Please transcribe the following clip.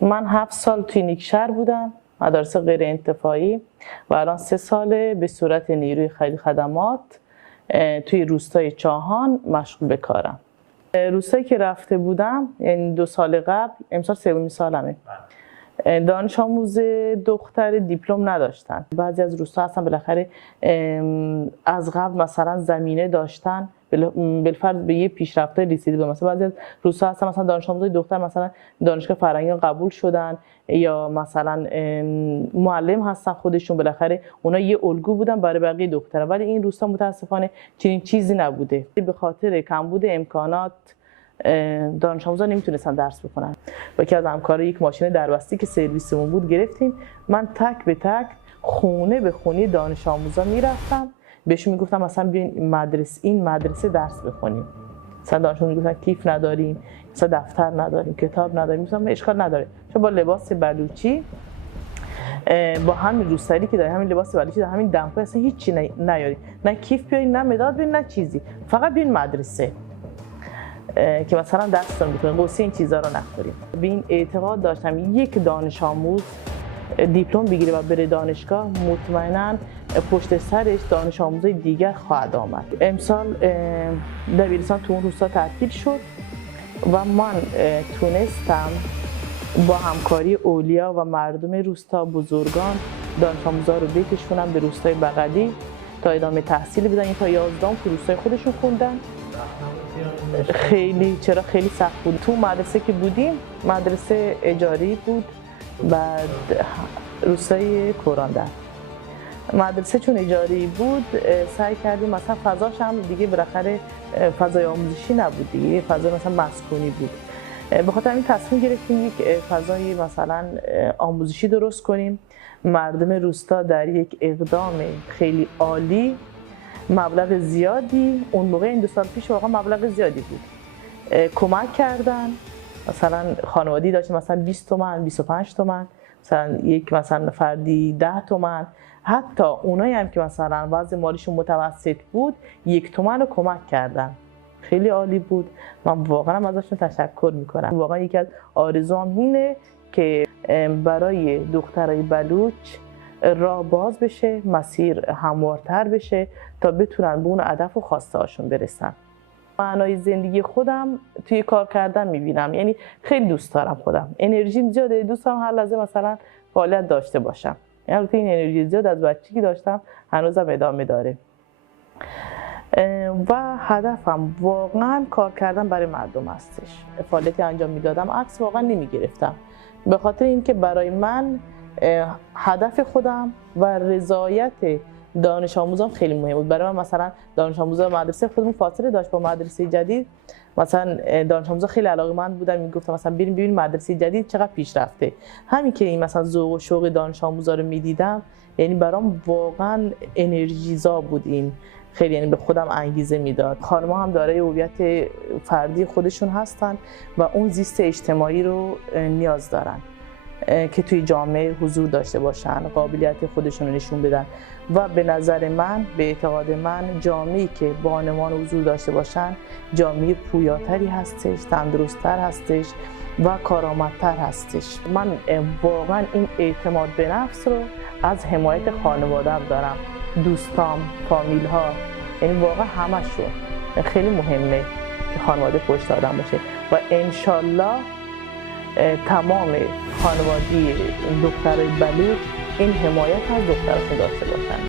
من 7 سال توی نیکشهر بودم، مدارس غیر انتفاعی، و الان 3 ساله به صورت نیروی خدمات توی روستای چاهان مشغول به کارم. روستایی که رفته بودم یعنی 2 سال قبل، امسال 3مین سالمه، دانش آموز دختر دیپلم نداشتن. بعضی از روستا هستن بالاخره از قبل مثلا زمینه داشتن، بالفرض به یه پیشرفته رسیده بود. مثلا بعضی از روستا هستن مثلا دانش آموزای دختر مثلا دانشگاه فرهنگیان قبول شدن، یا مثلا معلم هستن خودشون، بالاخره اونا یه الگو بودن برای بقیه دخترها. ولی این روستا متاسفانه چنین چیزی نبوده. به خاطر کمبود امکانات دانش آموزان نمیتونستن درس بخونن. با یکی از همکارا یک ماشین دربستی که سرویسمون بود گرفتیم. من تک به تک خونه به خونه دانش آموزان میرفتم، بهشون میگفتم مثلا بیاین این مدرسه درس بخونیم. مثلا دانش آموزان میگفتن کیف نداریم، مثلا دفتر نداریم، کتاب نداریم. مثلا اشکال نداره، چون با لباس بلوچی، با همین روسری که داریم، همین لباس بلوچی، همین دمپایی، اصلا هیچی نیاری، نه کیف بیارین، نه مداد بیارین، نه چیزی، فقط بیاین مدرسه که مثلا دستتون بتونین قصه این چیزا رو نخوریم. به این اعتقاد داشتم یک دانش آموز دیپلم بگیره و بره دانشگاه، مطمئنا پشت سرش دانش آموزای دیگر خواهد آمد. امسال دبیرستان تو اون روستا تعطیل شد و من تونستم با همکاری اولیا و مردم روستا، بزرگان، دانش آموزا رو بکشونم به روستای بغلی تا ادامه تحصیل بدن. این تا 11 تو روستای خودشون خوندن. خیلی سخت بود. تو مدرسه که بودیم مدرسه اجاری بود، بعد روستای کوراندر. مدرسه چون اجاری بود سعی کردیم مثلا فضاش هم دیگه بالاخره فضای آموزشی نبود دیگه، فضای مثلا مسکونی بود. به خاطر همین تصمیم گرفتیم یک فضای مثلا آموزشی درست کنیم. مردم روستا در یک اقدام خیلی عالی، مبلغ زیادی، اون موقع این 2 سال پیش واقعا مبلغ زیادی بود، کمک کردن. مثلا خانوادی داشت مثلا 20 تومن، 25 تومن، مثلا یک مثلا فردی 10 تومن. حتی اونایی هم که مثلا وضع مالیشون متوسط بود 1 تومن رو کمک کردن. خیلی عالی بود. من واقعا ازشون تشکر میکنم. واقعا یکی از آرزوام اینه که برای دخترای بلوچ راه باز بشه، مسیر هموارتر بشه تا بتونن به اون هدف و خواسته هاشون برسن. معنای زندگی خودم توی کار کردن میبینم، یعنی خیلی دوست دارم خودم، انرژیم زیاده، دوست دارم هر لحظه مثلا فعالیت داشته باشم. یعنی این انرژی زیاد از بچگی داشتم، هنوزم ادامه داره. و هدفم واقعا کار کردن برای مردم هستش. فعالیتی انجام میدادم عکس واقعا نمیگرفتم، به خاطر اینکه برای من هدف خودم و رضایت دانش آموزان خیلی مهم بود. برای من مثلا دانش آموزا مدرسه خودمون فاصله داشت با مدرسه جدید. مثلا دانش آموزا خیلی علاقه‌مند بودن، میگفتم مثلا بریم ببینیم مدرسه جدید چقدر پیشرفته. همین که این مثلا ذوق و شوق دانش آموزا رو میدیدم، یعنی برام واقعا انرژیزا بود. این خیلی یعنی به خودم انگیزه میداد. خانم‌ها هم دارای هویت فردی خودشون هستن و اون زیست اجتماعی رو نیاز دارن که توی جامعه حضور داشته باشن، قابلیت خودشون رو نشون بدن. و به نظر من، به اعتقاد من، جامعه‌ای که بانوان حضور داشته باشن جامعه پویاتری هستش، تندرست‌تر هستش و کارآمدتر هستش. من واقعا این اعتماد به نفس رو از حمایت خانواده‌ام دارم، دوستام، فامیل‌ها، یعنی واقعا همشون. خیلی مهمه که خانواده پشت آدم باشه و انشالله تمام خانوادگی دخترای بلوچ این حمایت از دخترشون داشته باشن.